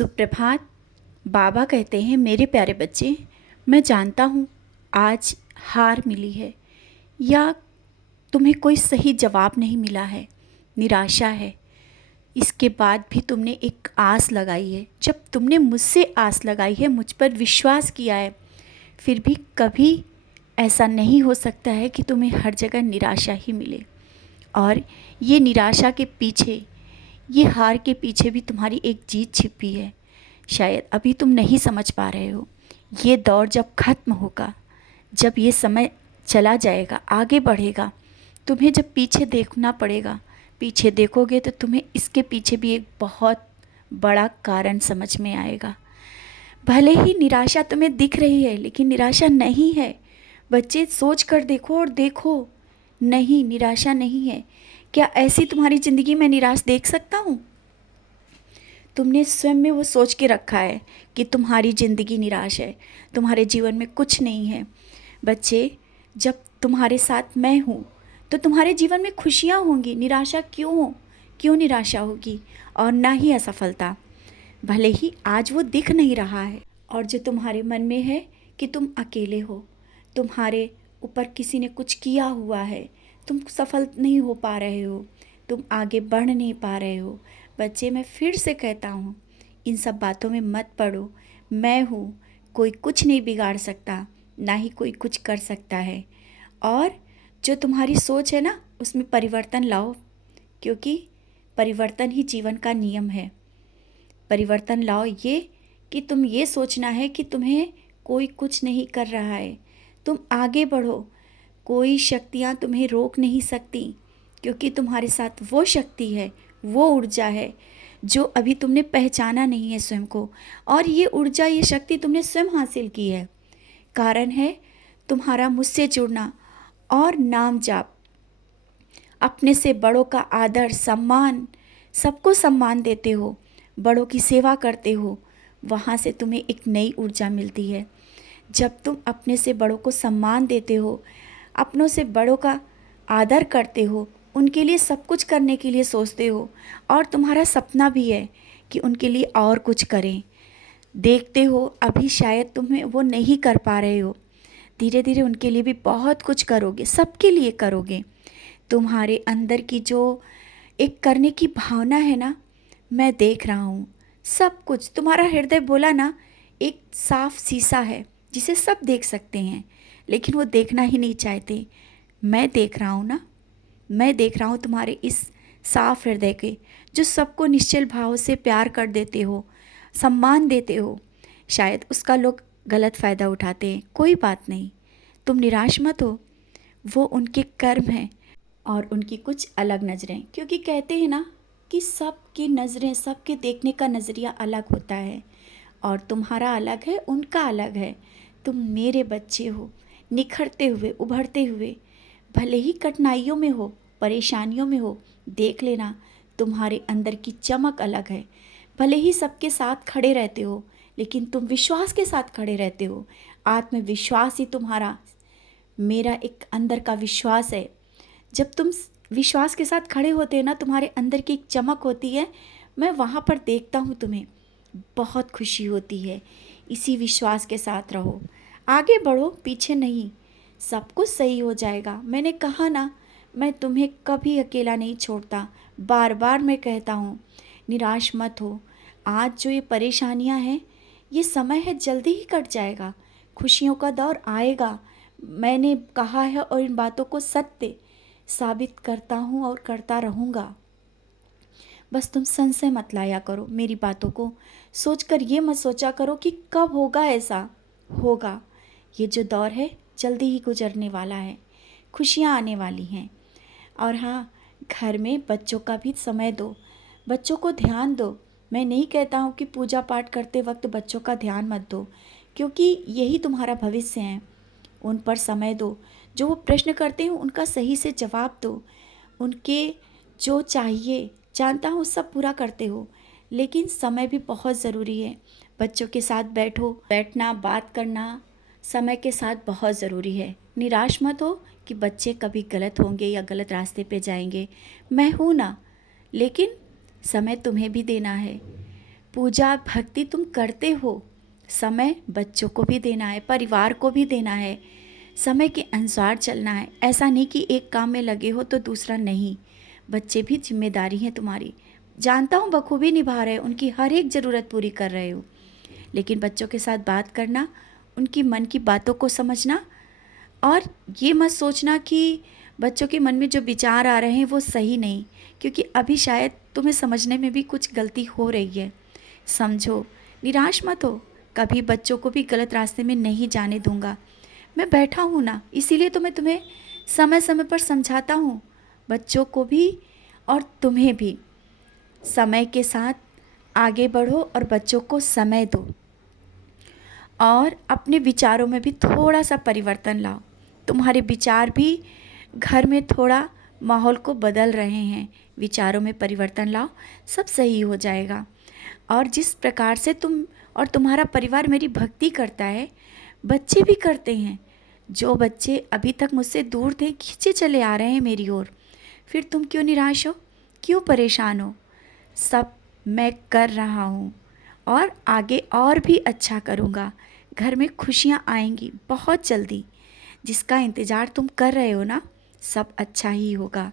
सुप्रभात। बाबा कहते हैं, मेरे प्यारे बच्चे, मैं जानता हूँ आज हार मिली है या तुम्हें कोई सही जवाब नहीं मिला है, निराशा है। इसके बाद भी तुमने एक आस लगाई है। जब तुमने मुझसे आस लगाई है, मुझ पर विश्वास किया है, फिर भी कभी ऐसा नहीं हो सकता है कि तुम्हें हर जगह निराशा ही मिले। और ये निराशा के पीछे, ये हार के पीछे भी तुम्हारी एक जीत छिपी है। शायद अभी तुम नहीं समझ पा रहे हो। ये दौर जब ख़त्म होगा, जब ये समय चला जाएगा, आगे बढ़ेगा, तुम्हें जब पीछे देखना पड़ेगा, पीछे देखोगे तो तुम्हें इसके पीछे भी एक बहुत बड़ा कारण समझ में आएगा। भले ही निराशा तुम्हें दिख रही है, लेकिन निराशा नहीं है। बच्चे, सोच कर देखो और देखो, नहीं, निराशा नहीं है। क्या ऐसी तुम्हारी ज़िंदगी में निराश देख सकता हूँ? तुमने स्वयं में वो सोच के रखा है कि तुम्हारी ज़िंदगी निराश है, तुम्हारे जीवन में कुछ नहीं है। बच्चे, जब तुम्हारे साथ मैं हूँ तो तुम्हारे जीवन में खुशियाँ होंगी। निराशा क्यों हो? क्यों निराशा होगी? और ना ही असफलता। भले ही आज वो दिख नहीं रहा है, और जो तुम्हारे मन में है कि तुम अकेले हो, तुम्हारे ऊपर किसी ने कुछ किया हुआ है, तुम सफल नहीं हो पा रहे हो, तुम आगे बढ़ नहीं पा रहे हो। बच्चे, मैं फिर से कहता हूँ, इन सब बातों में मत पड़ो। मैं हूँ, कोई कुछ नहीं बिगाड़ सकता, ना ही कोई कुछ कर सकता है। और जो तुम्हारी सोच है ना, उसमें परिवर्तन लाओ, क्योंकि परिवर्तन ही जीवन का नियम है। परिवर्तन लाओ ये कि तुम ये सोचना है कि तुम्हें कोई कुछ नहीं कर रहा है, तुम आगे बढ़ो। कोई शक्तियाँ तुम्हें रोक नहीं सकती, क्योंकि तुम्हारे साथ वो शक्ति है, वो ऊर्जा है जो अभी तुमने पहचाना नहीं है स्वयं को। और ये ऊर्जा, ये शक्ति तुमने स्वयं हासिल की है। कारण है तुम्हारा मुझसे जुड़ना और नाम जाप। अपने से बड़ों का आदर सम्मान, सबको सम्मान देते हो, बड़ों की सेवा करते हो, वहाँ से तुम्हें एक नई ऊर्जा मिलती है। जब तुम अपने से बड़ों को सम्मान देते हो, अपनों से बड़ों का आदर करते हो, उनके लिए सब कुछ करने के लिए सोचते हो, और तुम्हारा सपना भी है कि उनके लिए और कुछ करें। देखते हो अभी शायद तुम्हें वो नहीं कर पा रहे हो, धीरे धीरे उनके लिए भी बहुत कुछ करोगे, सबके लिए करोगे। तुम्हारे अंदर की जो एक करने की भावना है ना, मैं देख रहा हूँ सब कुछ। तुम्हारा हृदय बोला ना, एक साफ शीशा है जिसे सब देख सकते हैं, लेकिन वो देखना ही नहीं चाहते। मैं देख रहा हूँ ना, मैं देख रहा हूँ तुम्हारे इस साफ हृदय के, जो सबको निश्चल भाव से प्यार कर देते हो, सम्मान देते हो। शायद उसका लोग गलत फ़ायदा उठाते हैं, कोई बात नहीं, तुम निराश मत हो। वो उनके कर्म हैं और उनकी कुछ अलग नज़रें, क्योंकि कहते हैं ना कि सबकी नज़रें, सबके देखने का नज़रिया अलग होता है, और तुम्हारा अलग है, उनका अलग है। तुम मेरे बच्चे हो, निखरते हुए, उभरते हुए, भले ही कठिनाइयों में हो, परेशानियों में हो, देख लेना तुम्हारे अंदर की चमक अलग है। भले ही सबके साथ खड़े रहते हो, लेकिन तुम विश्वास के साथ खड़े रहते हो। आत्मविश्वास ही तुम्हारा, मेरा एक अंदर का विश्वास है। जब तुम विश्वास के साथ खड़े होते हैं ना, तुम्हारे अंदर की एक चमक होती है, मैं वहाँ पर देखता हूँ तुम्हें, बहुत खुशी होती है। इसी विश्वास के साथ रहो, आगे बढ़ो, पीछे नहीं, सब कुछ सही हो जाएगा। मैंने कहा ना, मैं तुम्हें कभी अकेला नहीं छोड़ता। बार बार मैं कहता हूँ, निराश मत हो। आज जो ये परेशानियाँ हैं, ये समय है, जल्दी ही कट जाएगा, खुशियों का दौर आएगा। मैंने कहा है और इन बातों को सत्य साबित करता हूँ और करता रहूँगा। बस तुम संशय मत लाया करो मेरी बातों को, सोचकर ये मत सोचा करो कि कब होगा ऐसा। होगा, ये जो दौर है जल्दी ही गुजरने वाला है, खुशियाँ आने वाली हैं। और हाँ, घर में बच्चों का भी समय दो, बच्चों को ध्यान दो। मैं नहीं कहता हूँ कि पूजा पाठ करते वक्त बच्चों का ध्यान मत दो, क्योंकि यही तुम्हारा भविष्य है। उन पर समय दो, जो वो प्रश्न करते हैं उनका सही से जवाब दो, उनके जो चाहिए, जानता हूँ सब पूरा करते हो, लेकिन समय भी बहुत ज़रूरी है। बच्चों के साथ बैठो, बैठना, बात करना समय के साथ बहुत ज़रूरी है। निराश मत हो कि बच्चे कभी गलत होंगे या गलत रास्ते पे जाएंगे। मैं हूँ ना, लेकिन समय तुम्हें भी देना है। पूजा भक्ति तुम करते हो, समय बच्चों को भी देना है, परिवार को भी देना है, समय के अनुसार चलना है। ऐसा नहीं कि एक काम में लगे हो तो दूसरा नहीं। बच्चे भी जिम्मेदारी है तुम्हारी, जानता हूँ बखूबी निभा रहे हो, उनकी हर एक ज़रूरत पूरी कर रहे हो, लेकिन बच्चों के साथ बात करना, उनकी मन की बातों को समझना, और ये मत सोचना कि बच्चों के मन में जो विचार आ रहे हैं वो सही नहीं, क्योंकि अभी शायद तुम्हें समझने में भी कुछ गलती हो रही है। समझो, निराश मत हो, कभी बच्चों को भी गलत रास्ते में नहीं जाने दूंगा। मैं बैठा हूँ ना, इसीलिए तो मैं तुम्हें समय समय पर समझाता हूँ, बच्चों को भी और तुम्हें भी। समय के साथ आगे बढ़ो और बच्चों को समय दो, और अपने विचारों में भी थोड़ा सा परिवर्तन लाओ। तुम्हारे विचार भी घर में थोड़ा माहौल को बदल रहे हैं, विचारों में परिवर्तन लाओ, सब सही हो जाएगा। और जिस प्रकार से तुम और तुम्हारा परिवार मेरी भक्ति करता है, बच्चे भी करते हैं। जो बच्चे अभी तक मुझसे दूर थे, खींचे चले आ रहे हैं मेरी ओर। फिर तुम क्यों निराश हो, क्यों परेशान हो? सब मैं कर रहा हूँ, और आगे और भी अच्छा करूँगा। घर में खुशियाँ आएंगी बहुत जल्दी। जिसका इंतज़ार तुम कर रहे हो ना, सब अच्छा ही होगा।